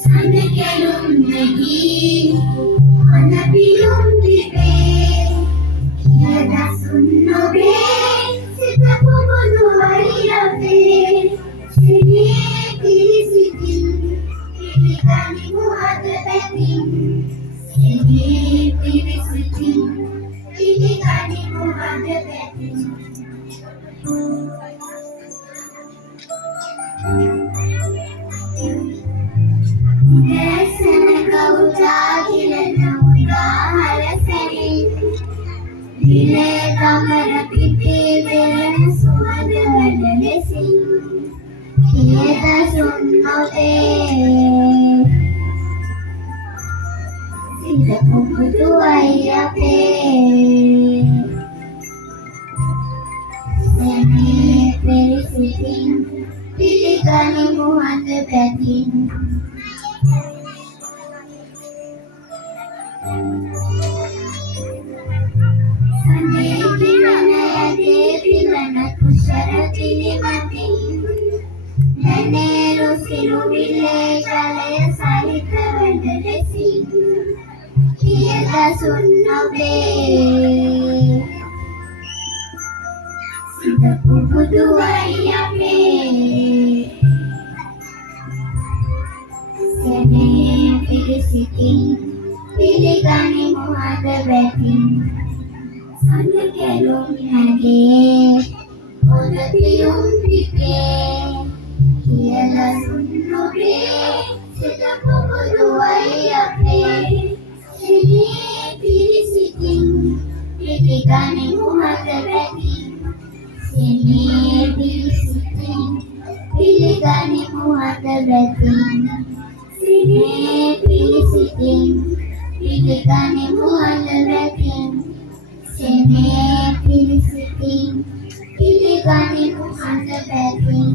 සඳකැලුම් නැගී අනපියුම් තිබේ කියදසුන් නොවේ සිත පුබුදු වෛරවේ ශ්‍රී පිරිසිතින් පිළිගනිමු අද පැතින් ශ්‍රී පිරිසිතින් පිළිගනිමු අද පැතින් දැසන කවුතා ගිලන උදාහරසරින් දිලේ කමර පිපී වෙරන සුවඳ වැඩ ලෙසින් කියදසුන් නොවේ සිත පුබුදුවයි අපේ සෙනේ පිරිසිතින් පිළිගනිමු අද පැතින් සඳේ කිරණ ඇදේ පිරණ කුෂර පිළිමතින් නැනේරු සිරුවිලේ ජලය සහිත වැඩ ලෙසින් කියදසුන් නොවේ සිත පුබුදුවයි අපේ සෙනේ පිරිසිතින් පිළිගනිමු අද පැතින් සඳකැලුම් නැගේ හොඳ පියුම් පිපේ කියදසුන් නොවේ සිත පුබුදුවයි අපේ ශ්‍රී පිරිසිතින් පිළිගනිමු අද පැතින් සෙනේ පිරිසිතින් පිළිගනිමු අද පැතින් සෙනේ පිරිසිතින් පිළිගනිමු අද පැතින් සෙනේ පිරිසිතින් පිළිගනිමු අද පැතින්